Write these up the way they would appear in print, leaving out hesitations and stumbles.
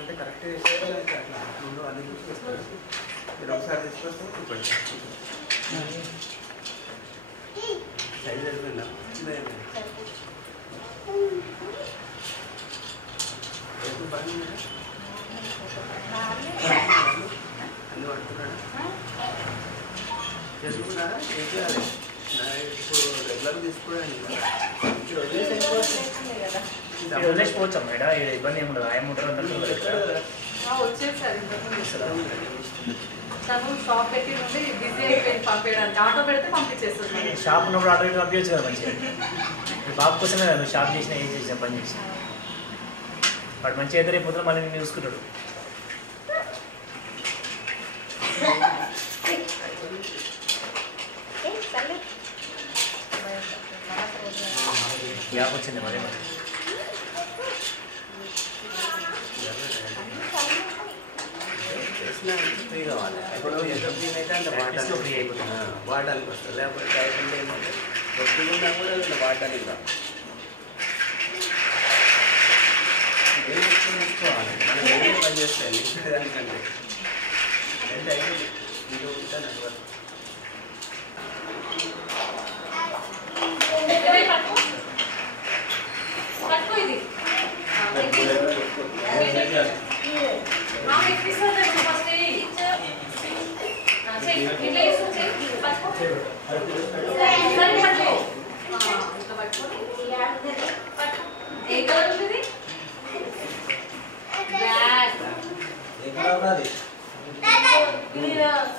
అంటే కరెక్ట్ అట్లా ముందు అన్ని చూసుకొస్తారు మీరు ఒకసారి తీసుకొస్తే చూపండి సైజ్ అయిపోయిందా అన్ని పడుతున్నాడా చేసుకున్నారా ఏం చేయాలి ఇప్పుడు రెగ్యులర్ తీసుకోవడానికి వదిలేసిపోవచ్చా మేడం ఇబ్బంది ఏమి ఉండదు ఆయన ఉంటారు షాప్ పెట్టి నుండి బిజీ అయిపోయింది పంపించడానికి ఆటో పెడితే పంపించేస్తుంది షాప్ ఉన్నప్పుడు ఆటో పెట్టి పంపించచ్చు కదా మంచిగా బాబు కోసమే కదా నువ్వు షాప్ చేసినా ఏం చేసినా పని చేసినా వాడు మంచిగా అయితే రేపు పొద్దున మళ్ళీ నేను చూసుకుంటాడు గ్యాప్ వచ్చింది మరి ఫ్రీ కావాలి ఇప్పుడు ఎంత ఫ్రీ అయితే అంత వాడడానికి ఫ్రీ అయిపోతుంది వాడడానికి వస్తుంది లేకపోతే టైప్ ఉంటే ఏమంటే వస్తువులు ఉన్నా కూడా ఇట్లా వాడడానికి రాదు తీసుకోవాలి మనం ఏం పని చేస్తాయి లిక్విడ్ దానికంటే ఎంత అయిపోయింది ఇంకో ఉంటాను అక్కడ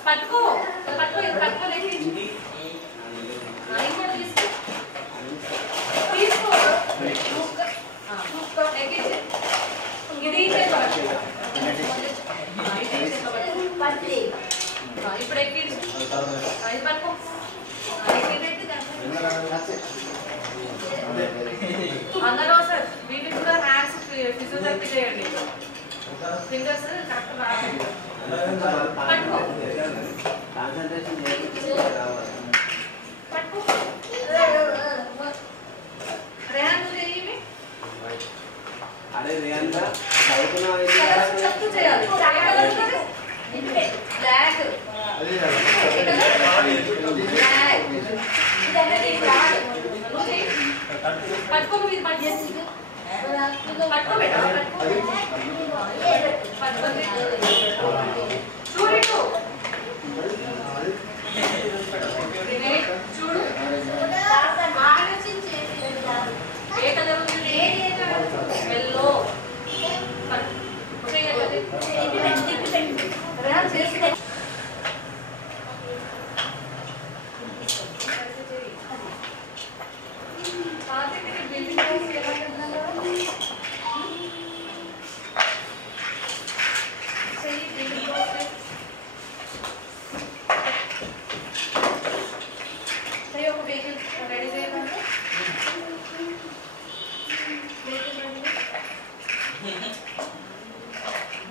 పట్టుకో ఇప్పుడు ఎక్కించు పట్టుకో అందరూ సార్ వీటికి కూడా హ్యాండ్స్ ఫిజియోథెరపీ చేయండి ఫింగర్స్ కరెక్ట్ పట్టుకో పట్టుకో రేహాన్ చేయి అదే రేయంగా చదువుతున్నా చేయాలి బ్లాక్ పట్టుకో ఇది పట్టుకో బేటా పట్టుకో చూడు చూడు ఏ కలర్ ఉంది ఎల్లో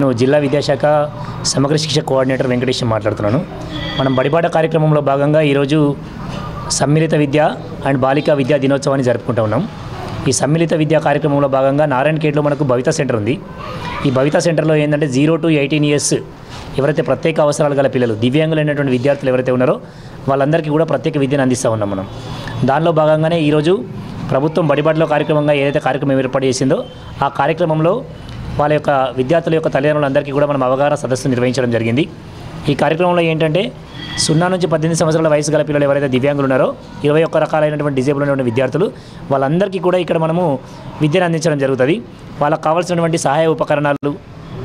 నేను జిల్లా విద్యాశాఖ సమగ్ర శిక్ష కోఆర్డినేటర్ వెంకటేష్ మాట్లాడుతున్నాను. మనం బడిబాట కార్యక్రమంలో భాగంగా ఈరోజు సమ్మిళిత విద్య అండ్ బాలికా విద్యా దినోత్సవాన్ని జరుపుకుంటూ ఉన్నాం. ఈ సమ్మిళిత విద్యా కార్యక్రమంలో భాగంగా నారాయణఖేడ్లో మనకు భవిత సెంటర్ ఉంది. ఈ భవిత సెంటర్లో ఏంటంటే 0 to 18 years ఎవరైతే ప్రత్యేక అవసరాలు గల పిల్లలు దివ్యాంగులైనటువంటి విద్యార్థులు ఎవరైతే ఉన్నారో వాళ్ళందరికీ కూడా ప్రత్యేక విద్యను అందిస్తూ ఉన్నాం మనం. దానిలో భాగంగానే ఈరోజు ప్రభుత్వం బడిబాటలో కార్యక్రమంగా ఏదైతే కార్యక్రమం ఏర్పాటు చేసిందో ఆ కార్యక్రమంలో వాళ్ళ యొక్క విద్యార్థుల యొక్క తల్లిదండ్రులందరికీ కూడా మనం అవగాహన సదస్సు నిర్వహించడం జరిగింది. ఈ కార్యక్రమంలో ఏంటంటే 0 నుంచి 18 సంవత్సరాల వయసు గల పిల్లలు ఎవరైతే దివ్యాంగులు ఉన్నారో 21 రకాలైనటువంటి డిజేబుల్ ఉన్నటువంటి విద్యార్థులు వాళ్ళందరికీ కూడా ఇక్కడ మనము విద్యను అందించడం జరుగుతుంది. వాళ్ళకు కావాల్సినటువంటి సహాయ ఉపకరణాలు,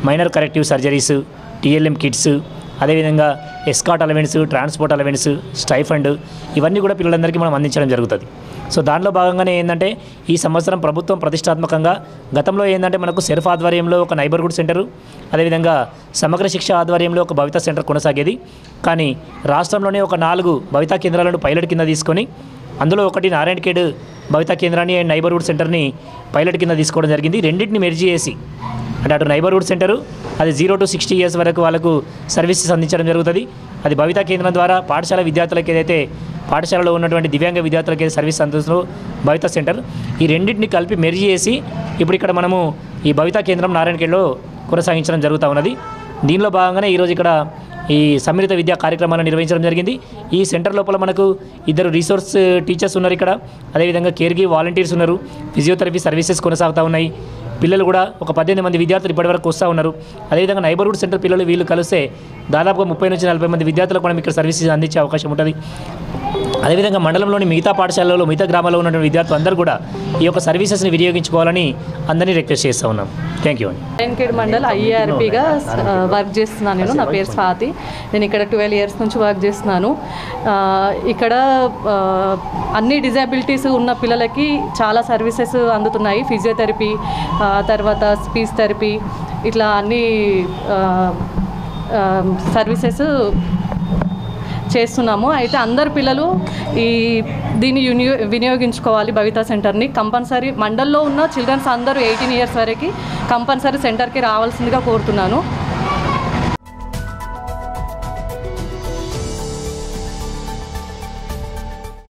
minor corrective surgeries, TLM kits, అదేవిధంగా escort allowance, transport allowance, stipend ఇవన్నీ కూడా పిల్లలందరికీ మనం అందించడం జరుగుతుంది. సో దానిలో భాగంగానే ఏంటంటే ఈ సంవత్సరం ప్రభుత్వం ప్రతిష్టాత్మకంగా గతంలో ఏంటంటే మనకు సెర్ఫ్ ఆధ్వర్యంలో ఒక నైబర్హుడ్ సెంటరు, అదేవిధంగా సమగ్ర శిక్ష ఆధ్వర్యంలో ఒక భవిత సెంటర్ కొనసాగేది. కానీ రాష్ట్రంలోనే ఒక 4 భవితా కేంద్రాలను పైలట్ కింద తీసుకొని అందులో ఒకటి నారాయణఖేడ్ భవితా కేంద్రాన్ని అండ్ నైబర్హుడ్ సెంటర్ని పైలట్ కింద తీసుకోవడం జరిగింది. రెండింటిని మెర్జ్ చేసి అంటే అటు నైబర్హుడ్ సెంటరు అది 0 to 60 years వరకు వాళ్ళకు సర్వీసెస్ అందించడం జరుగుతుంది. అది భవితా కేంద్రం ద్వారా పాఠశాల విద్యార్థులకు ఏదైతే పాఠశాలలో ఉన్నటువంటి దివ్యాంగ విద్యార్థులకు ఏదైతే సర్వీస్ అందిస్తుందో భవితా సెంటర్, ఈ రెండింటిని కలిపి మెర్జ్ చేసి ఇప్పుడు ఇక్కడ మనము ఈ భవితా కేంద్రం నారాయణఖేడ్లో కొనసాగించడం జరుగుతూ ఉన్నది. దీనిలో భాగంగానే ఈరోజు ఇక్కడ ఈ సమ్మిళిత విద్యా కార్యక్రమాలను నిర్వహించడం జరిగింది. ఈ సెంటర్ లోపల మనకు 2 రీసోర్స్ టీచర్స్ ఉన్నారు. ఇక్కడ అదేవిధంగా కేర్గివ్ వాలంటీర్స్ ఉన్నారు. ఫిజియోథెరపీ సర్వీసెస్ కొనసాగుతూ ఉన్నాయి. పిల్లలు కూడా ఒక 18 మంది విద్యార్థులు ఇప్పటివరకు వస్తూ ఉన్నారు. అదేవిధంగా నైబర్హుడ్ సెంటర్ పిల్లలు వీళ్ళు కలిస్తే దాదాపుగా 30 నుంచి 40 మంది విద్యార్థులకు కూడా ఇక్కడ సర్వీసెస్ అందించే అవకాశం ఉంటుంది. అదేవిధంగా మండలంలోని మిగతా పాఠశాలలో మిగతా గ్రామాల్లో ఉన్నటువంటి విద్యార్థులు అందరూ కూడా ఈ యొక్క సర్వీసెస్ని వినియోగించుకోవాలని అందరినీ రిక్వెస్ట్ చేస్తూ ఉన్నాం. థ్యాంక్ యూ అండి. ఎన్కేడ్ మండల్ ఐఆర్పిగా వర్క్ చేస్తున్నాను. నా పేరు స్వాతి. నేను ఇక్కడ 12 ఇయర్స్ నుంచి వర్క్ చేస్తున్నాను. ఇక్కడ అన్ని డిజాబిలిటీస్ ఉన్న పిల్లలకి చాలా సర్వీసెస్ అందుతున్నాయి. ఫిజియోథెరపీ, తర్వాత స్పీచ్ థెరపీ, ఇట్లా అన్ని సర్వీసెస్ చేస్తున్నాము. అయితే అందరు పిల్లలు దీన్ని వినియోగించుకోవాలి. భవిత సెంటర్ని కంపల్సరీ మండల్లో ఉన్న చిల్డ్రన్స్ అందరూ 18 ఇయర్స్ వరకు కంపల్సరీ సెంటర్కి రావాల్సిందిగా కోరుతున్నాను.